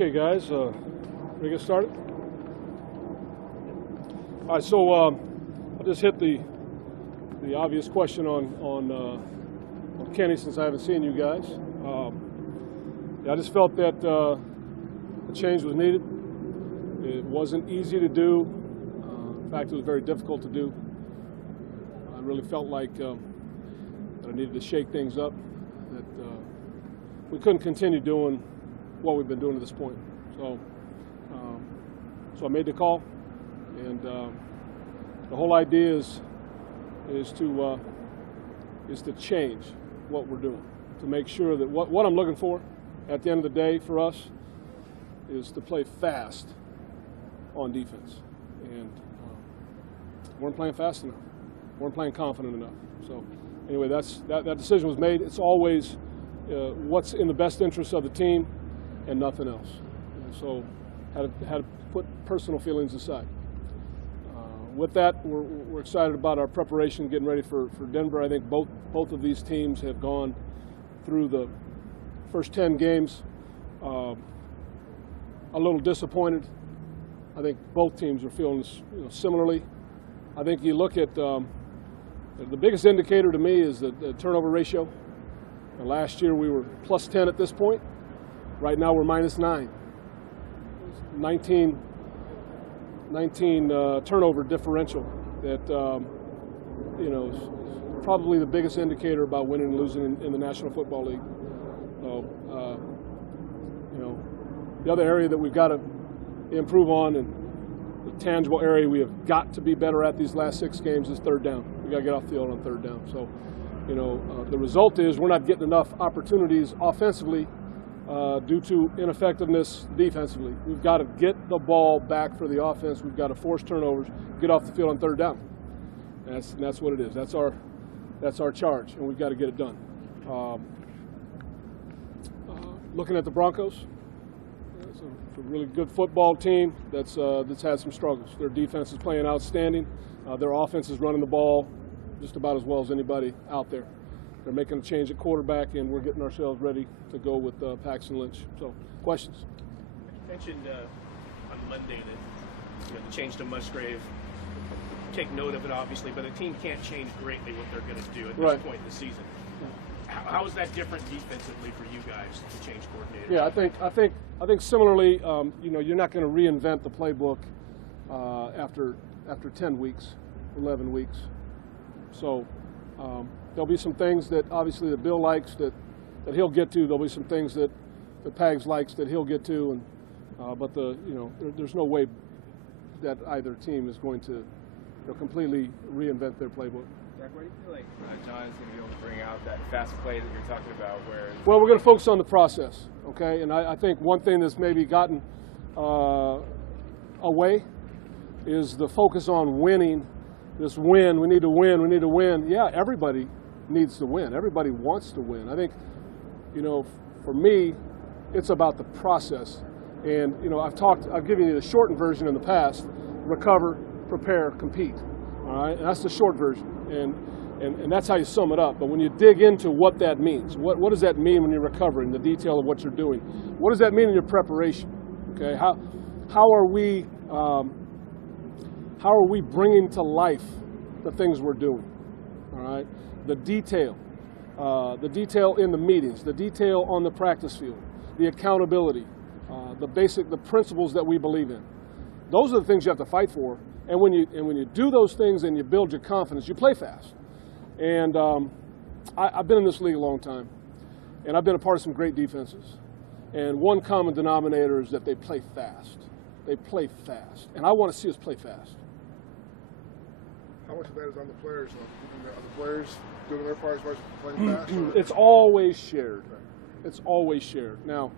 Okay, guys, ready to get started? All right, so I'll just hit the obvious question on Kenny, since I haven't seen you guys. I just felt that a change was needed. It wasn't easy to do. In fact, it was very difficult to do. I really felt like that I needed to shake things up, that we couldn't continue doing what we've been doing to this point. So I made the call, and the whole idea is to change what we're doing, to make sure that what I'm looking for at the end of the day for us is to play fast on defense. And we weren't playing fast enough. We weren't playing confident enough. So anyway, that decision was made. It's always what's in the best interest of the team and nothing else. And so had to put personal feelings aside. With that, we're excited about our preparation, getting ready for Denver. I think both of these teams have gone through the first 10 games a little disappointed. I think both teams are feeling similarly. I think you look at the biggest indicator to me is the turnover ratio. And last year we were plus 10 at this point. Right now we're minus 9. 19 turnover differential that is probably the biggest indicator about winning and losing in the National Football League. So the other area that we've got to improve on, and the tangible area we have got to be better at these last 6 games, is third down. We got to get off the field on third down. So the result is we're not getting enough opportunities offensively due to ineffectiveness defensively. We've got to get the ball back for the offense. We've got to force turnovers, get off the field on third down. And that's what it is. That's our charge, and we've got to get it done. Looking at the Broncos, it's a really good football team that's had some struggles. Their defense is playing outstanding. Their offense is running the ball just about as well as anybody out there. They're making a change at quarterback, and we're getting ourselves ready to go with Paxton Lynch. So, questions? You mentioned on Monday that the change to Musgrave. Take note of it, obviously, but a team can't change greatly what they're going to do at this point in the season. How is that different defensively for you guys to change coordinators? Yeah, I think similarly. You're not going to reinvent the playbook after 10 weeks, 11 weeks. So. There'll be some things that obviously that Bill likes that he'll get to. There'll be some things that Pags likes that he'll get to, but there's no way that either team is going to completely reinvent their playbook. Jack, why do you feel like John's going to be able to bring out that fast play that you're talking about? Well, we're going to focus on the process, okay? And I think one thing that's maybe gotten away is the focus on winning. This win, we need to win, we need to win. Yeah, everybody needs to win. Everybody wants to win. I think, for me, it's about the process. And, I've given you the shortened version in the past: recover, prepare, compete. All right, and that's the short version. And that's how you sum it up. But when you dig into what that means, what does that mean when you're recovering, the detail of what you're doing? What does that mean in your preparation? Okay, how are we bringing to life the things we're doing? All right, the detail in the meetings, the detail on the practice field, the accountability, the principles that we believe in. Those are the things you have to fight for. And when you do those things and you build your confidence, you play fast. And I've been in this league a long time, and I've been a part of some great defenses. And one common denominator is that they play fast. They play fast, and I want to see us play fast. How much of that is on the players? Are the players doing their part as far as playing fast? It's always shared. It's always shared. Now,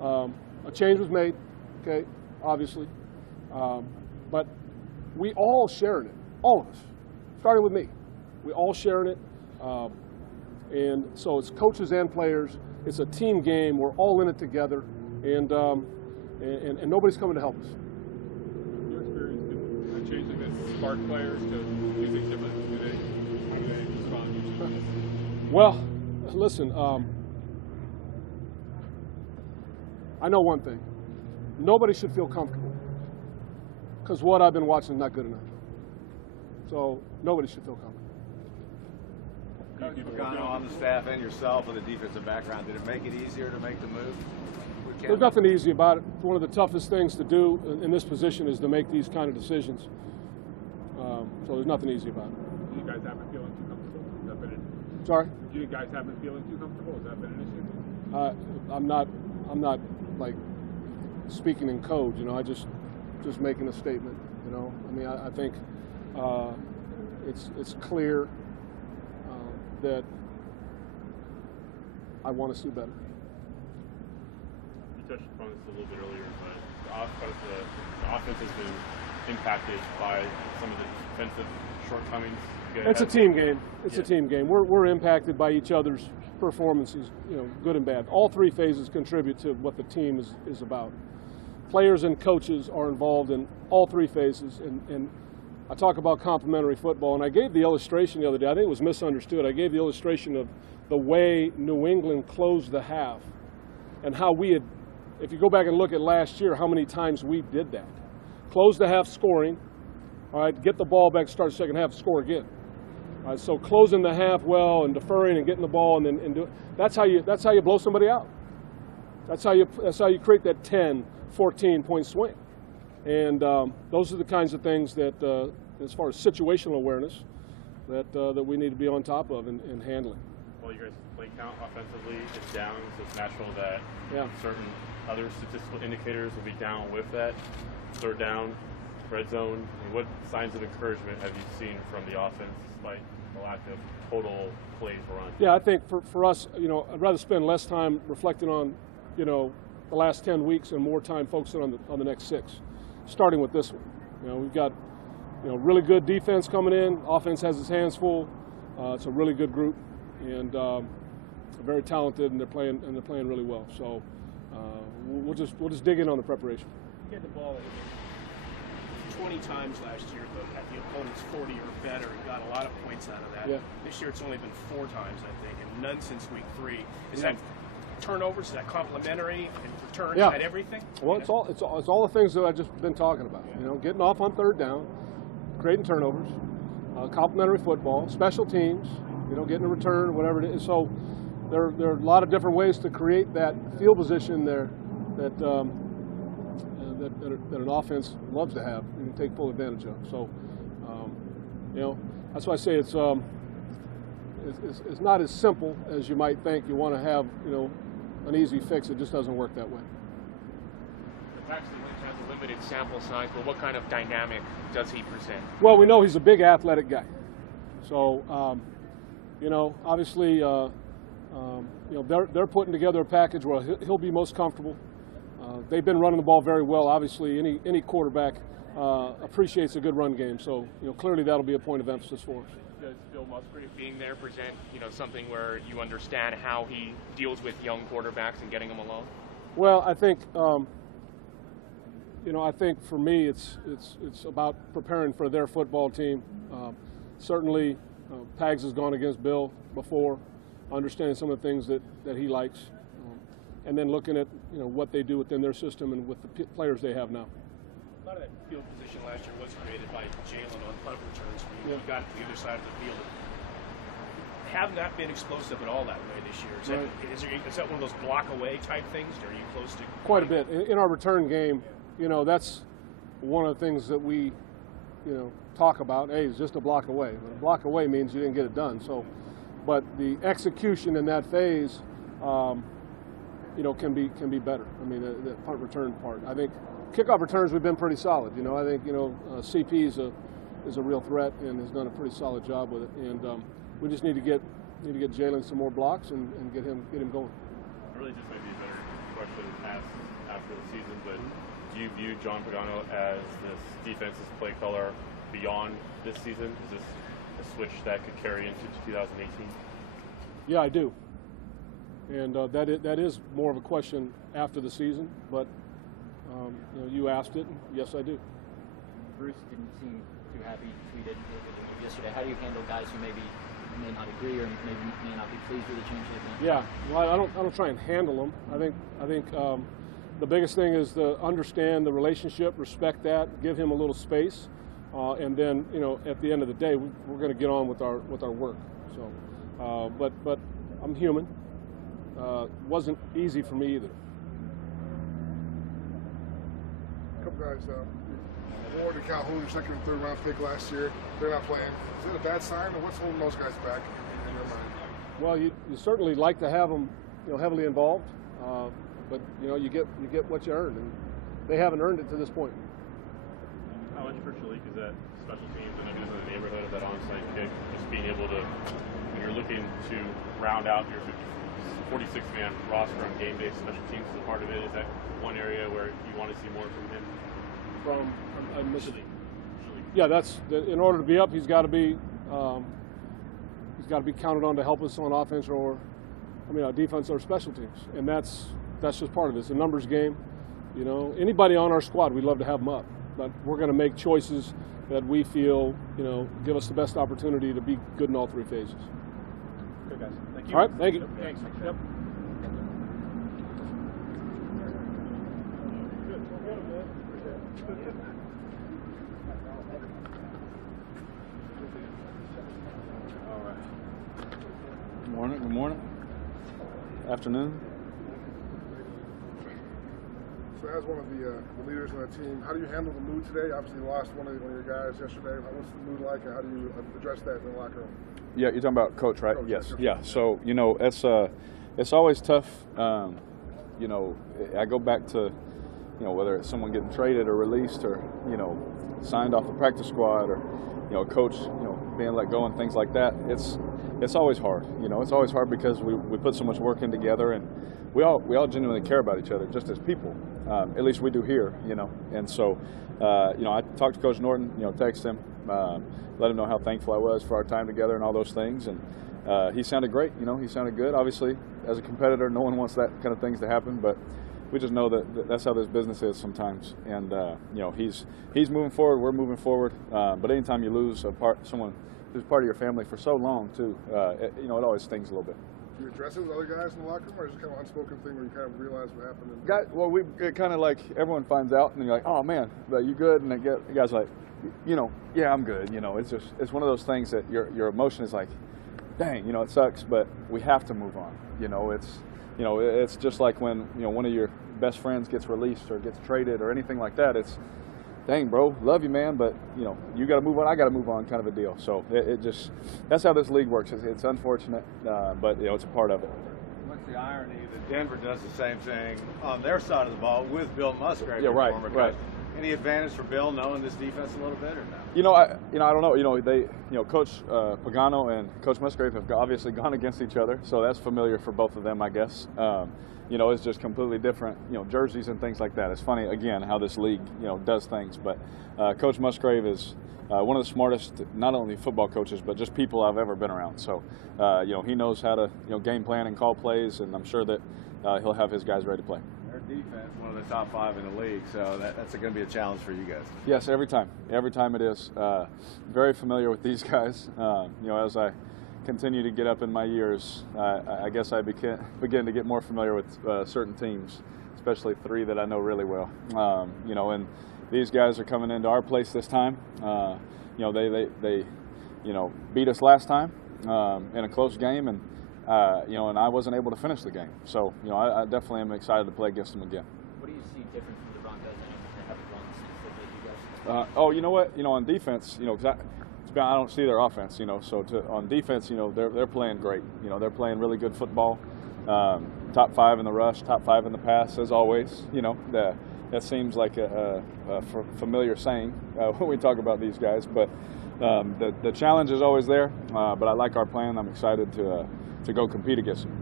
a change was made, okay, obviously. But we all share in it, all of us, starting with me. We all share in it. And so it's coaches and players. It's a team game. We're all in it together. And nobody's coming to help us. Your experience in changing this spark players to do things differently? Do they respond usually? Well, listen, I know one thing. nobody should feel comfortable because what I've been watching is not good enough. So nobody should feel comfortable. Pagano on the staff and yourself with a defensive background, did it make it easier to make the move? There's nothing easy about it. One of the toughest things to do in this position is to make these kind of decisions. So there's nothing easy about it. Do you guys haven't feeling too comfortable? Has that been an Sorry? Do you guys haven't feeling too comfortable? Has that been an issue? I'm not like speaking in code. You know, I just making a statement. You know, I mean, I think it's clear that I want us to do better. You touched upon this a little bit earlier, but the offense has been impacted by some of the defensive shortcomings. It's a team game. It's a team game. We're impacted by each other's performances, you know, good and bad. All three phases contribute to what the team is about. Players and coaches are involved in all three phases, and I talk about complementary football, and I gave the illustration the other day. I think it was misunderstood. I gave the illustration of the way New England closed the half and how we had, if you go back and look at last year, how many times we did that. Close the half scoring, all right, get the ball back, start the second half, score again. All right, so closing the half well and deferring and getting the ball and do it. That's how you blow somebody out. That's how you create that 10, 14 point swing. And those are the kinds of things that, as far as situational awareness, that we need to be on top of and handling. Well, your guys' play count offensively is down, so it's natural that certain other statistical indicators will be down with that. Third down, red zone. I mean, what signs of encouragement have you seen from the offense despite the lack of total plays run? Yeah, I think for us, you know, I'd rather spend less time reflecting on, you know, the last 10 weeks and more time focusing on the next 6. Starting with this one, you know, we've got, you know, really good defense coming in. Offense has its hands full. It's a really good group, and very talented, and they're playing really well. So we'll just dig in on the preparation. You had the ball 20 times last year at the opponent's 40 or better and got a lot of points out of that. Yeah. This year it's only been 4 times, I think, and none since week 3. Is that turnovers? Is that complementary and returns? Is that everything? Well, it's all the things that I've just been talking about. You know, getting off on third down, creating turnovers, complementary football, special teams. You know, getting a return, whatever it is. So there are a lot of different ways to create that field position there that an offense loves to have and take full advantage of. So, you know, that's why I say it's not as simple as you might think. You want to have, you know, an easy fix. It just doesn't work that way. Paxton Lynch has a limited sample size, but what kind of dynamic does he present? Well, we know he's a big athletic guy. So, you know, obviously, you know, they're putting together a package where he'll be most comfortable. They've been running the ball very well. Obviously, any quarterback appreciates a good run game. So, you know, clearly that'll be a point of emphasis for us. Does Bill Musgrave being there present, you know, something where you understand how he deals with young quarterbacks and getting them alone? Well, I think, you know, I think for me it's about preparing for their football team. Certainly, Pags has gone against Bill before, understanding some of the things that he likes, and then looking at, you know, what they do within their system and with the players they have now. A lot of that field position last year was created by Jalen on punt returns when you got to the other side of the field. Have not been explosive at all that way this year. Is that one of those block away type things? Or are you close to? Quite a bit. In our return game, you know, that's one of the things that we, you know, talk about. Hey, it's just a block away. But a block away means you didn't get it done. So, but the execution in that phase, you know, can be better. I mean, the punt return part. I think kickoff returns we've been pretty solid. You know, I think, you know, CP is a real threat and has done a pretty solid job with it. And we just need to get Jalen some more blocks and get him going. Really, just maybe a better question asked after the season, but do you view John Pagano as this defense's play color beyond this season? Is this a switch that could carry into 2018? Yeah, I do. And that is more of a question after the season, but you know, you asked it, and yes, I do. Bruce didn't seem too happy. He tweeted yesterday. How do you handle guys who maybe may not agree or maybe may not be pleased with the change they've made? Yeah, well, I don't try and handle them. I think the biggest thing is to understand the relationship, respect that, give him a little space, and then at the end of the day, we're going to get on with our work. So, but I'm human. Wasn't easy for me either. A couple guys, Ward and Calhoun, second and third round pick last year. They're not playing. Is that a bad sign, or what's holding those guys back in your mind? Well, you certainly like to have them, heavily involved, but you get what you earned, and they haven't earned it to this point. How much for Shalik is that special teams and in the neighborhood of that onside kick? Just being able to, when you're looking to round out your 46-man roster on game day, special teams is a part of it. Is that one area where you want to see more from him? I missed it. Yeah, in order to be up, he's got to be counted on to help us on offense or defense or special teams, and that's just part of it. It's a numbers game. Anybody on our squad, we'd love to have them up, but we're going to make choices that we feel give us the best opportunity to be good in all three phases. Good guys. Thank you. All right, thank you. Thanks. Yep. Good morning. Afternoon. So as one of the leaders on the team, how do you handle the mood today? Obviously you lost one of your guys yesterday. What's the mood like, and how do you address that in the locker room? Yeah, you're talking about Coach, right? Coach, yes. Yeah. So, it's always tough. I go back to, whether it's someone getting traded or released or, signed off the practice squad or, coach, being let go and things like that. It's always hard. It's always hard because we put so much work in together, and we all genuinely care about each other just as people. At least we do here, And so, I talked to Coach Norton, text him, let him know how thankful I was for our time together and all those things. And he sounded great. He sounded good. Obviously, as a competitor, no one wants that kind of things to happen, but we just know that that's how this business is sometimes. And he's moving forward. We're moving forward. But anytime you lose someone who's part of your family for so long too, it always stings a little bit. Do you address it with other guys in the locker room, or is it kind of an unspoken thing where you kind of realize what happened? Well, it kind of like everyone finds out, and you're like, "Oh man, but you good?" And the guy's like, "Yeah, I'm good." It's one of those things that your emotion is like, "Dang, it sucks, but we have to move on." It's just like when one of your best friends gets released or gets traded or anything like that. It's, dang, bro, love you, man, but you got to move on. I got to move on, kind of a deal. So that's how this league works. It's unfortunate, but it's a part of it. What's the irony that Denver does the same thing on their side of the ball with Bill Musgrave? Yeah, right. Any advantage for Bill knowing this defense a little bit or I no? don't know. Coach Pagano and Coach Musgrave have obviously gone against each other, so that's familiar for both of them, I guess. It's just completely different, jerseys and things like that. It's funny, again, how this league, does things. But Coach Musgrave is one of the smartest, not only football coaches, but just people I've ever been around. So, he knows how to, game plan and call plays, and I'm sure that he'll have his guys ready to play. Their defense, one of the top 5 in the league, so that's going to be a challenge for you guys. Yes, every time it is. Very familiar with these guys. As I continue to get up in my years, I guess I begin to get more familiar with certain teams, especially 3 that I know really well. And these guys are coming into our place this time. They beat us last time in a close game, and and I wasn't able to finish the game. So I definitely am excited to play against them again. What do you see different from the Broncos that haven't won since they beat you guys? You know what? On defense, because I don't see their offense, So on defense, they're playing great. They're playing really good football. Top 5 in the rush, top 5 in the pass, as always. That seems like a familiar saying when we talk about these guys. But the challenge is always there. But I like our plan. I'm excited to go compete against them.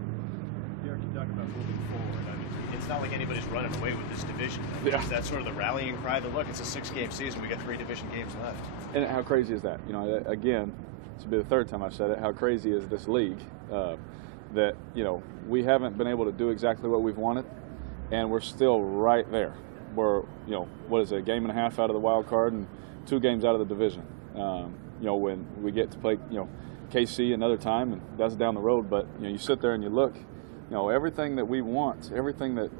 You talk about moving forward. I mean, it's not like anybody's running away with this division. Yeah. That's sort of the rallying cry. That look, it's a 6-game season. We got 3 division games left. And how crazy is that? Again, this will be the 3rd time I've said it. How crazy is this league that we haven't been able to do exactly what we've wanted, and we're still right there. We're what is it, a game and a half out of the wild card and 2 games out of the division. When we get to play KC another time, and that's down the road. But you sit there and you look, everything that we want, everything that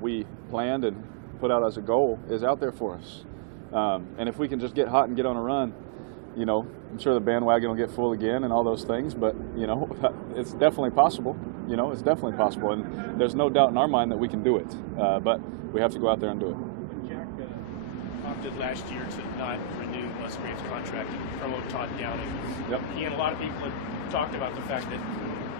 we planned and put out as a goal is out there for us. And if we can just get hot and get on a run, I'm sure the bandwagon will get full again and all those things, but, it's definitely possible. It's definitely possible. And there's no doubt in our mind that we can do it. But we have to go out there and do it. When Jack opted last year to not renew Musgrave's contract and promote Todd Downing, he and a lot of people had talked about the fact that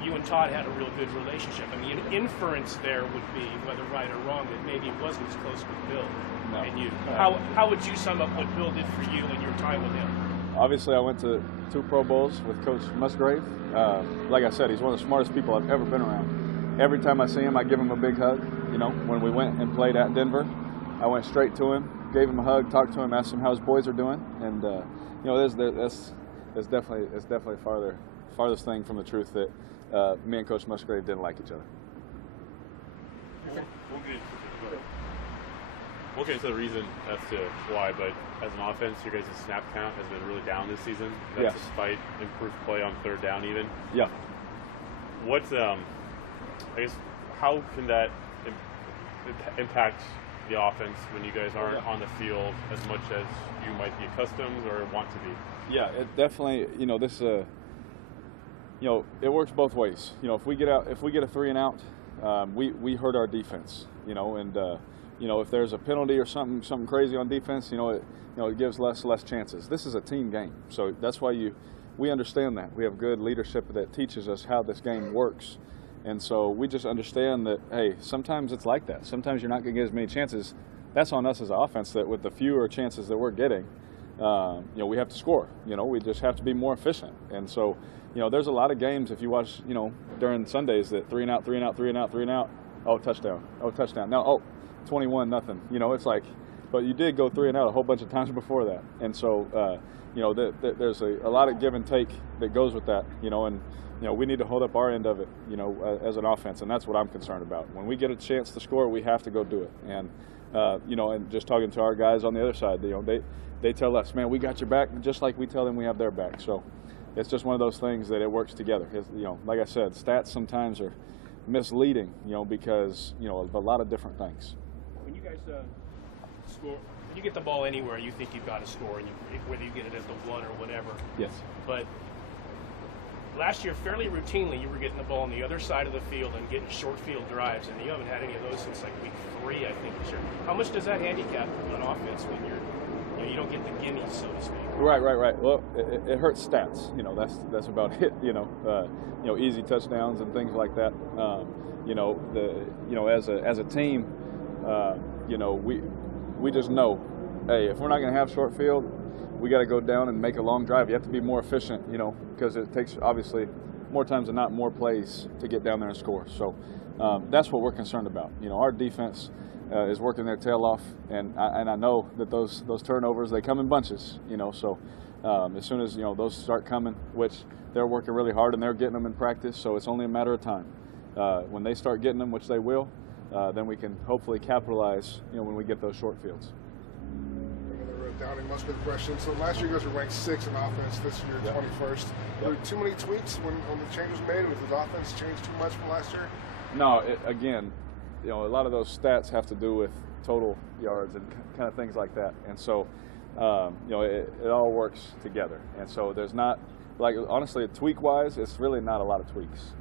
you and Todd had a real good relationship. I mean, an inference there would be, whether right or wrong, that maybe it wasn't as close with Bill and you. How would you sum up what Bill did for you and your time with him? Obviously, I went to 2 Pro Bowls with Coach Musgrave. Like I said, he's one of the smartest people I've ever been around. Every time I see him, I give him a big hug. When we went and played at Denver, I went straight to him, gave him a hug, talked to him, asked him how his boys are doing, and it's definitely farthest thing from the truth that me and Coach Musgrave didn't like each other. We'll get into the reason as to why, but as an offense, your guys' snap count has been really down this season. That's despite improved play on 3rd down even. Yeah. How can that impact the offense when you guys aren't on the field as much as you might be accustomed or want to be? Yeah, it definitely, it works both ways. If we get a 3 and out, we hurt our defense, and if there's a penalty or something crazy on defense, it gives less chances. This is a team game, so that's why we understand that. We have good leadership that teaches us how this game works, and so we just understand that, hey, sometimes it's like that. Sometimes you're not going to get as many chances. That's on us as an offense, that with the fewer chances that we're getting, we have to score. We just have to be more efficient, and so there's a lot of games if you watch, during Sundays that 3 and out, 3 and out, 3 and out, 3 and out. Oh, touchdown. Oh, touchdown. Now, 21-0. It's like, but you did go 3 and out a whole bunch of times before that, and so there's a lot of give and take that goes with that, and we need to hold up our end of it, as an offense, and that's what I'm concerned about. When we get a chance to score, we have to go do it, and and just talking to our guys on the other side, they tell us, man, we got your back, just like we tell them we have their back. So it's just one of those things that it works together. Like I said, stats sometimes are misleading, because of a lot of different things. When you guys score, when you get the ball anywhere, you think you've got to score, and whether you get it at the 1 or whatever. Yes. But last year, fairly routinely, you were getting the ball on the other side of the field and getting short field drives, and you haven't had any of those since like week 3, I think, this year. How much does that handicap on offense when you don't get the gimmies, so to speak? Right. Well, it hurts stats. That's about it. Easy touchdowns and things like that. As a team, we just know, hey, if we're not going to have short field, we got to go down and make a long drive. You have to be more efficient, because it takes, obviously, more times than not, more plays to get down there and score. So that's what we're concerned about. Our defense is working their tail off, and I know that those turnovers, they come in bunches, so as soon as, those start coming, which they're working really hard and they're getting them in practice, so it's only a matter of time. When they start getting them, which they will, then we can hopefully capitalize, when we get those short fields. Downing must be the question. So last year you guys were ranked 6th in offense. This year 21st. Were there too many tweaks when the change was made? Was the offense changed too much from last year? No. Again, a lot of those stats have to do with total yards and kind of things like that. And so, it all works together. And so there's not, like, honestly, tweak-wise, it's really not a lot of tweaks.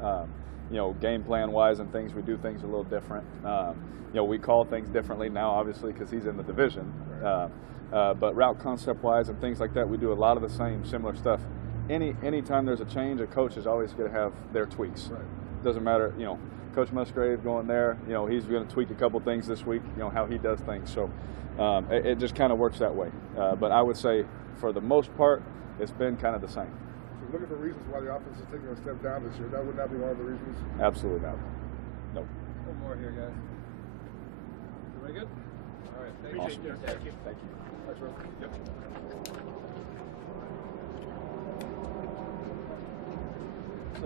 Game plan-wise and things, we do things a little different. We call things differently now, obviously, because he's in the division. But route concept-wise and things like that, we do a lot of the same similar stuff. Anytime there's a change, a coach is always going to have their tweaks. Right. Doesn't matter, Coach Musgrave going there, he's going to tweak a couple things this week, how he does things. So it just kind of works that way. But I would say, for the most part, it's been kind of the same. So looking for reasons why the offense is taking a step down this year, that would not be one of the reasons? Absolutely not. No. One more here, guys. Everybody good? All right. Thank you. Thank you. Thank you. Thanks, Ron. Yep. So,